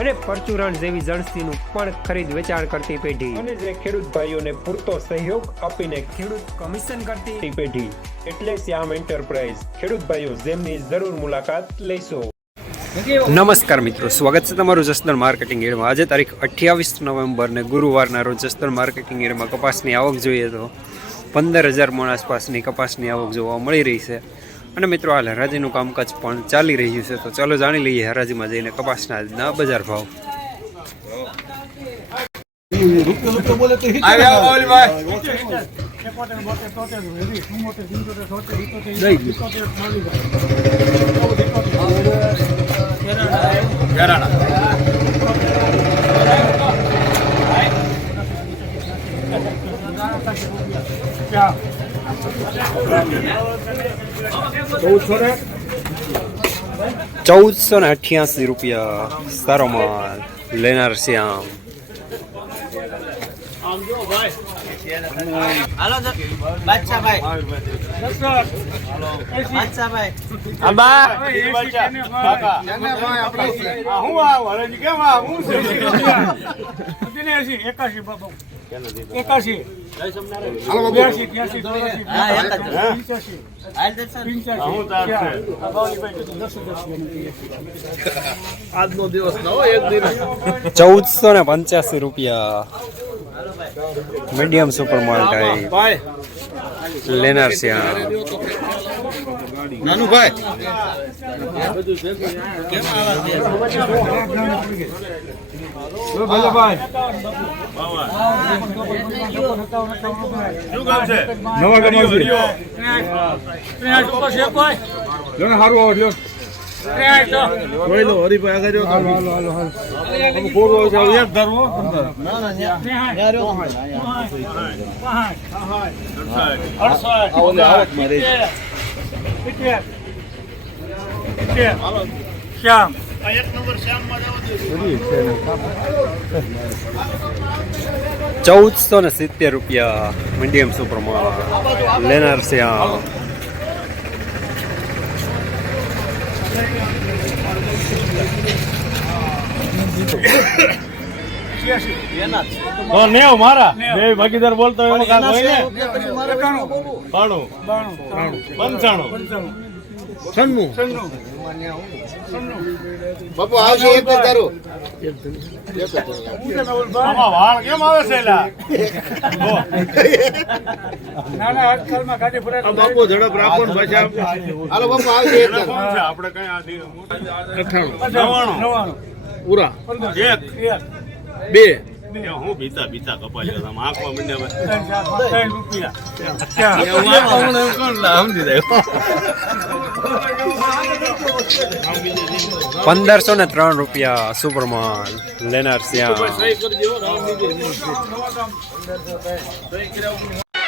અને પરચુરણ જેવી જણસીનું પણ ખરીદ વેચાણ કરતી પેઢી. અને જે ખેડૂત ભાઈઓને પૂરતો સહયોગ આપીને ખેડૂત કમિશન કરતી પેઢી. એટલે શ્યામ એન્ટરપ્રાઇઝ ખેડૂત ભાઈઓ જેમની જરૂર મુલાકાત લેશો. નમસ્કાર મિત્રો સ્વાગત છે તમારું જસદણ માર્કેટિંગ એડમાં. આજે તારીખ અઠ્યાવીસ નવેમ્બર ને ગુરુવારના રોજ જસદણ માર્કેટિંગ એડમાં કપાસની આવક જોઈએ તો પંદર હજાર મણ આસપાસની કપાસની આવક જોવા મળી રહી છે. અને મિત્રો હાલ હરાજીનું કામકાજ પણ ચાલી રહ્યું છે તો ચાલો જાણી લઈએ હરાજીમાં જઈને કપાસના આજના બજાર ભાવ. ચૌદસો ને અઠ્યાસી રૂપિયા સારો માલ લેનાર શ્યામ હાલો બાદશાહભાઈ. હા, ચૌદસો ને પંચ્યાસી રૂપિયા. મીડિયમ સુપર માલ ટાઈપ ભાઈ. લેનાર શ્યામ નાનું ભાઈ. કેમ આવાજ દે ભલે શું કામ છે નવા જોને હારું આવો લ્યો લો હરીભાઈ આગળ જો હાલો હાલો હાલો તમે પૂરો છે એક ધરવો આ ઓલે આવકમાં રહી શ્યામ ચૌદસો ને સિત્તેર રૂપિયા મીડિયમ સુપર માલ લેનાર શ્યામ તો નેવ મારા? બે ભાગીદાર બોલતો એમાં કાંઈ હોય ને? બાણું. પંચાણું. છન્નું. બાપુ આવશે એક જ ધારો કેમ આવે છે એલા? નાના આજકાલમાં ગાડી ફરે આ બાપુ ઝડપ રાખો ને પછી. હાલો બાપુ આવશે એક ધારો કોણ છે? આપણે કઈ આથી અઠાણું નવાણું. નવાણું. પૂરા એક. બે. હું બીતા બીતા કપાઈ આખો આંખમાં ત્રણ રૂપિયા. સમજી જાય. પંદરસો ને ત્રણ રૂપિયા સુપરમાન લેનાર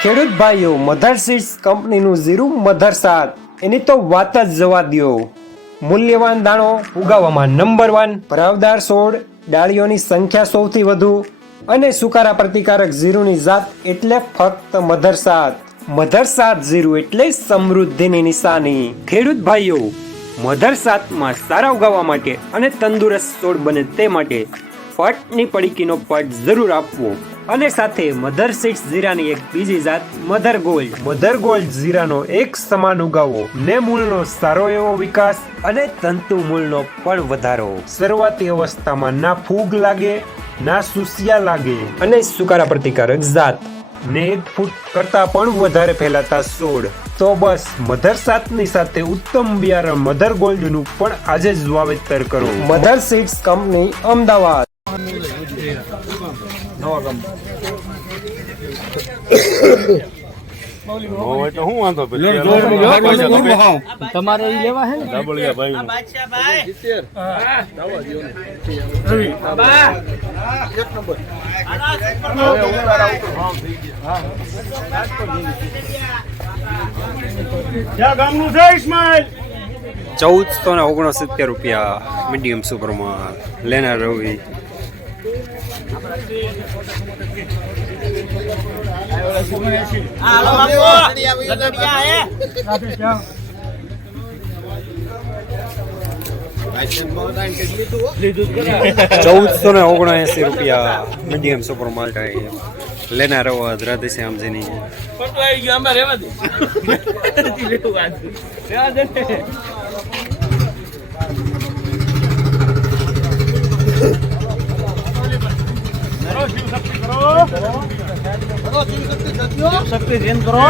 ખેડૂત ભાઈઓ, મધર સીડ્સ કંપનીનું ઝીરું મધર સાત. એની તો વાત જ જવા દો મૂલ્યવાન દાણો ઉગાવવામાં નંબર વન ભરાવદાર છોડ, ડાળીઓની સંખ્યા સૌથી વધુ અને સુકારા પ્રતિકારક ઝીરુની જાત એટલે ફક્ત મધર સાત. મધર સાત ઝીરું એટલે સમૃદ્ધિની નિશાની. ખેડૂત ભાઈઓ મધર સાતમાં સારા ઉગાવવા માટે અને તંદુરસ્ત છોડ બને તે માટે ફટની પડીકીનો પટ જરૂર આપવો. અને સાથે મધર સીડ્સ જીરાની એક બીજી જાત મધર ગોલ્ડ. મધર ગોલ્ડ જીરાનો એક સમાન ઉગાવો. ને મૂળનો સારો એવો વિકાસ અને તંતુ મૂળનો પણ વધારો. શરૂઆતી અવસ્થામાં ના ફૂગ લાગે ના સુસિયા લાગે. અને સુકારા પ્રતિકારક જાત. ને એક ફૂટ કરતા પણ વધારે ફેલાતા છોડ તો બસ મધર સાતની સાથે ઉત્તમ બિયારણ મધર ગોલ્ડનું પણ આજે જ વાવેતર કરો. Mother seeds company Ahmedabad. હોય તો શું વાંધો તમારે એ લેવા હે ને? ચૌદસો ને ઓગણસિત્તેર રૂપિયા મીડિયમ સુપરમાં લેનાર રવિ. ચૌદસો ને ઓગણએંસી રૂપિયા મીડિયમ સુપર માલ લેનાર અવાજ રાધેશ્યામજીની. શક્તિ જૈન કરો.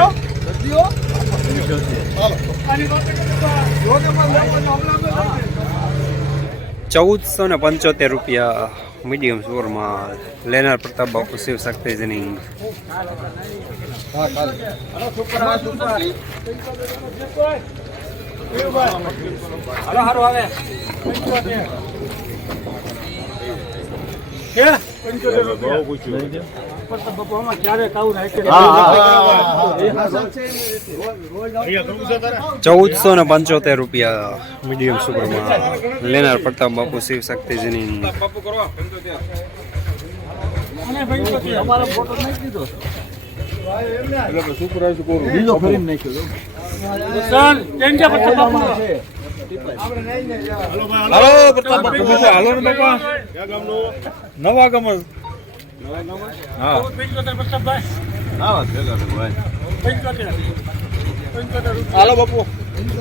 ચૌદસો ને પંચોતેર રૂપિયા મીડિયમ સુપરમાં લેનાર પ્રતાપ બાપુ શિવ શક્તિજની છે તારે ચૌદસો ને પંચોતેર રૂપિયા મીડિયમ સુપરમાં લેનાર પ્રતાપ બાપુ શિવ શક્તિજીની. એટલે સુપરવાઇઝર કોરું. હાલો પ્રતાપ બાપુ. હાલો ને બાપા. નવા ગમ. જ. હા હાલો બાપુ.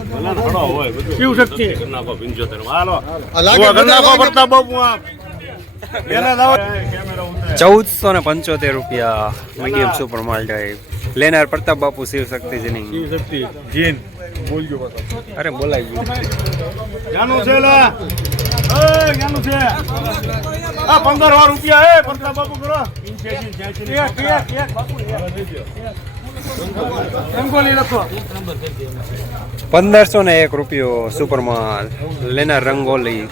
ભલા ઘણો હોય બધું. શિવ શક્તિ કરી નાખો 75 હાલો. લાગે કરી નાખો પ્રતાપ બાપુ આપ પેલા લાવો કેમેરા ઉતાર ચૌદસો ને પંચોતેર રૂપિયા મીડિયમ સુપર માલ જાય લેનાર પ્રતાપ બાપુ શિવ શક્તિજીની શિવ શક્તિ જીન. બોલજો પાછો અરે બોલાઈ ગયું. જાનું છે લા. એ જાનું છે. આ 15 રૂપિયા એ પ્રતાપ બાપુ કરો. પંદરસો ને એક રૂપિયો સુપર માલ લેનાર રંગોલી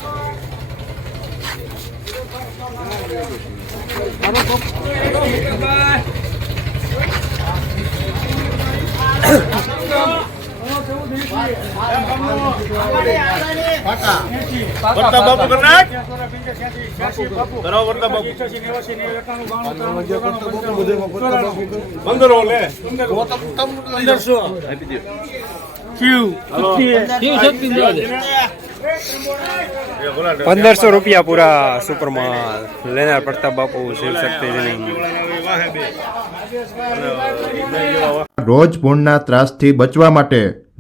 પંદરસો રૂપિયા પૂરા સુપર માલ લેનાર પ્રતાપ બાપુ શિવ શક્તિ રોજ પૂર્ણના ત્રાસથી બચવા માટે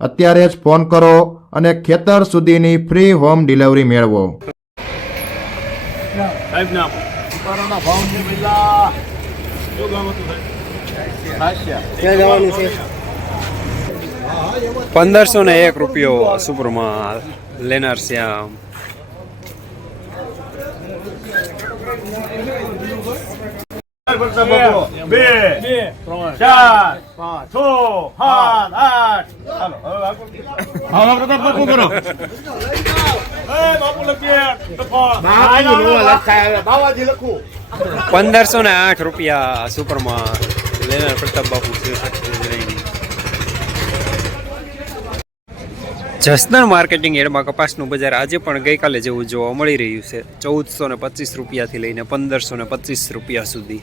અત્યારે જ ફોન કરો અને ખેતર સુધીની ફ્રી હોમ ડિલિવરી મેળવો. પંદરસો ને એક રૂપિયો સુપર માલ લેનાર શ્યામ બે ચાર પાંચ. છ સાત આઠ. હાલો હવે પ્રતાપ બાપુ કરો. એ બાપુ લખીએ. બાવાજી લખું. પંદરસો ને આઠ રૂપિયા સુપર માલ લેનાર પ્રતાપ બાપુ જસદણ માર્કેટિંગ એડમાં કપાસનું બજાર આજે પણ ગઈકાલે જેવું જોવા મળી રહ્યું છે. ચૌદસો ને પચીસ રૂપિયાથી લઈને પંદરસો ને પચીસ રૂપિયા સુધી.